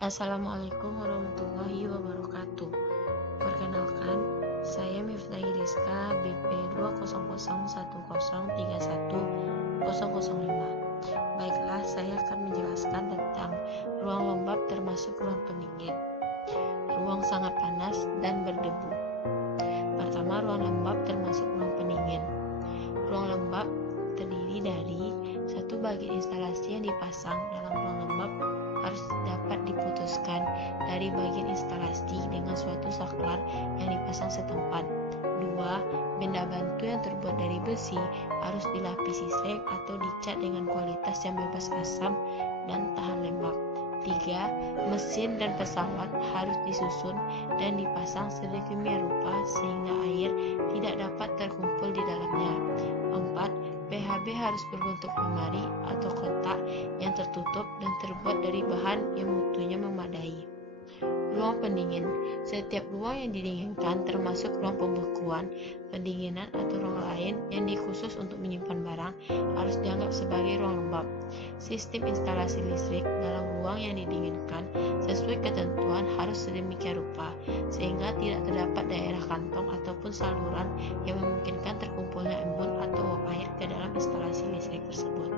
Assalamualaikum warahmatullahi wabarakatuh. Perkenalkan, saya Miftah Iriska BP 2001031031005. Baiklah, saya akan menjelaskan tentang ruang lembab termasuk ruang pendingin. Ruang sangat panas dan berdebu. Pertama, ruang lembab termasuk ruang pendingin. Ruang lembab terdiri dari satu bagian instalasi yang dipasang dalam ruang lembab harus dapat diputuskan dari bagian instalasi dengan suatu saklar yang dipasang setempat. 2. Benda bantu yang terbuat dari besi harus dilapisi seng atau dicat dengan kualitas yang bebas asam dan tahan lembab. 3. Mesin dan pesawat harus disusun dan dipasang sedemikian rupa sehingga air tidak dapat terkumpul di dalamnya. 4. PHB harus berbentuk lemari atau kotak yang tertutup dan terbuat dari bahan yang mutunya memadai. Ruang pendingin. Setiap ruang yang didinginkan termasuk ruang pembekuan, pendinginan atau ruang lain yang dikhusus untuk menyimpan barang harus dianggap sebagai ruang lembab. Sistem instalasi listrik dalam ruang yang didinginkan sesuai ketentuan harus sedemikian rupa sehingga tidak terdapat daerah kantong ataupun saluran yang memungkinkan terkumpulnya embun atau uap air ke dalam instalasi listrik tersebut.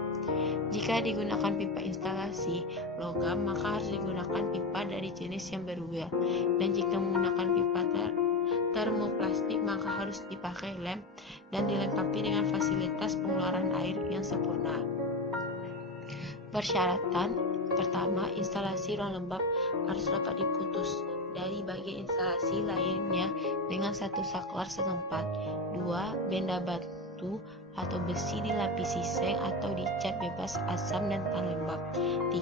Jika digunakan pipa instalasi logam, maka harus digunakan pipa dari jenis yang berwheel, dan jika menggunakan pipa termoplastik maka harus dipakai lem dan dilengkapi dengan fasilitas pengeluaran air yang sempurna. Persyaratan pertama, instalasi ruang lembab harus dapat diputus dari bagian instalasi lainnya dengan satu saklar setempat. 2. Benda batu atau besi dilapisi seng atau dicat bebas asam dan tahan lembab. 3.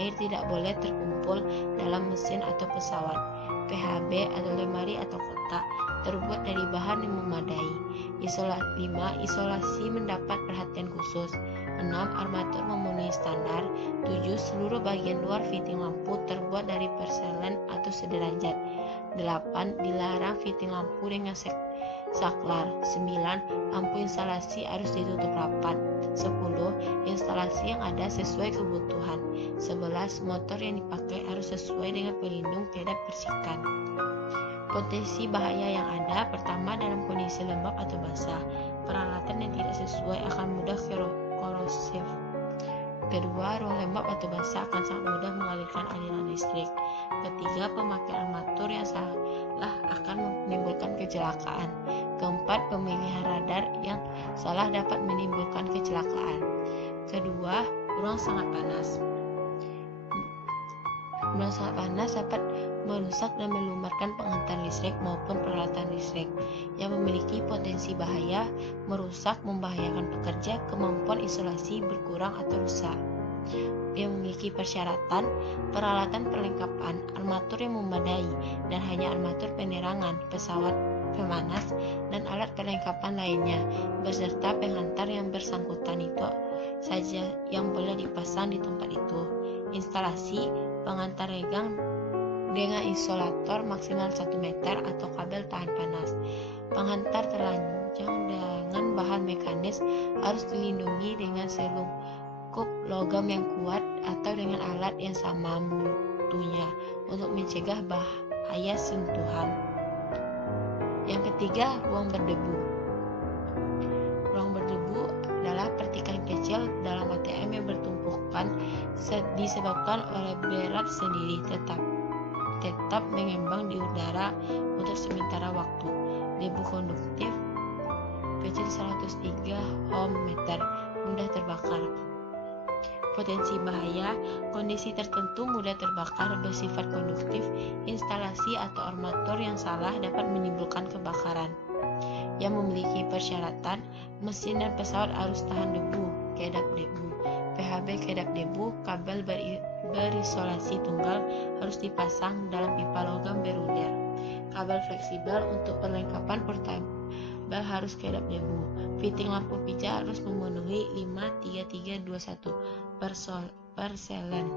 Air tidak boleh terkumpul dalam mesin atau pesawat. PHB atau lemari atau kotak terbuat dari bahan yang memadai. 5. Isolasi mendapat perhatian khusus. 6. Armatur memenuhi standar. 7. Seluruh bagian luar fitting lampu terbuat dari perselen atau sederajat. 8. Dilarang fitting lampu dengan saklar. 9. Lampu instalasi harus ditutup rapat. 10. Instalasi yang ada sesuai kebutuhan. 11. Motor yang dipakai harus sesuai dengan pelindung terhadap percikan. Potensi bahaya yang ada. Pertama, dalam kondisi lembab atau basah, peralatan yang tidak sesuai akan mudah korosif. Kedua, ruang lembab atau basah akan sangat mudah mengalirkan aliran listrik. Ketiga, pemakaian armatur yang salah akan menimbulkan kecelakaan. Keempat, pemilihan radar yang salah dapat menimbulkan kecelakaan. Kedua, ruang sangat panas. Ruang sangat panas dapat merusak dan melumarkan penghantar listrik maupun peralatan listrik yang memiliki potensi bahaya, merusak, membahayakan pekerja, kemampuan isolasi berkurang atau rusak. Yang memiliki persyaratan, peralatan perlengkapan, armatur yang memadai, dan hanya armatur penerangan, pesawat pemanas, dan alat perlengkapan lainnya, beserta penghantar yang bersangkutan itu saja yang boleh dipasang di tempat itu. Instalasi penghantar regang dengan isolator maksimal 1 meter atau kabel tahan panas. Penghantar telanjang dengan bahan mekanis harus dilindungi dengan selungkup logam yang kuat atau dengan alat yang sama mutunya untuk mencegah bahaya sentuhan. Yang ketiga, ruang berdebu. Ruang berdebu adalah percikan kecil dalam ATM yang bertumpukan disebabkan oleh berat sendiri tetap mengembang di udara untuk sementara waktu. Debu konduktif kecil 103 ohm meter, mudah terbakar. Potensi bahaya, kondisi tertentu mudah terbakar bersifat konduktif. Instalasi atau armatur yang salah dapat menimbulkan kebakaran. Yang memiliki persyaratan, mesin dan pesawat harus tahan debu, kedap debu, PHB kedap debu, kabel berisolasi tunggal harus dipasang dalam pipa logam berulir. Kabel fleksibel untuk perlengkapan portabel harus kedap debu. Fitting lampu pijar harus memenuhi 53321 perselen.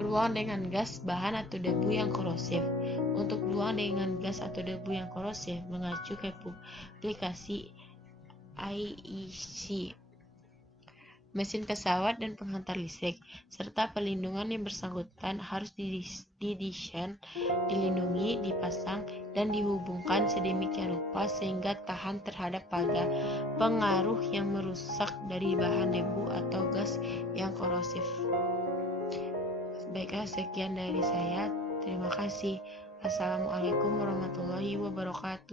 Ruang dengan gas, bahan atau debu yang korosif. Untuk ruang dengan gas atau debu yang korosif mengacu ke publikasi IEC. mesin pesawat, dan penghantar listrik, serta perlindungan yang bersangkutan harus didesain, dilindungi, dipasang, dan dihubungkan sedemikian rupa sehingga tahan terhadap pengaruh yang merusak dari bahan debu atau gas yang korosif. Baiklah, sekian dari saya. Terima kasih. Assalamualaikum warahmatullahi wabarakatuh.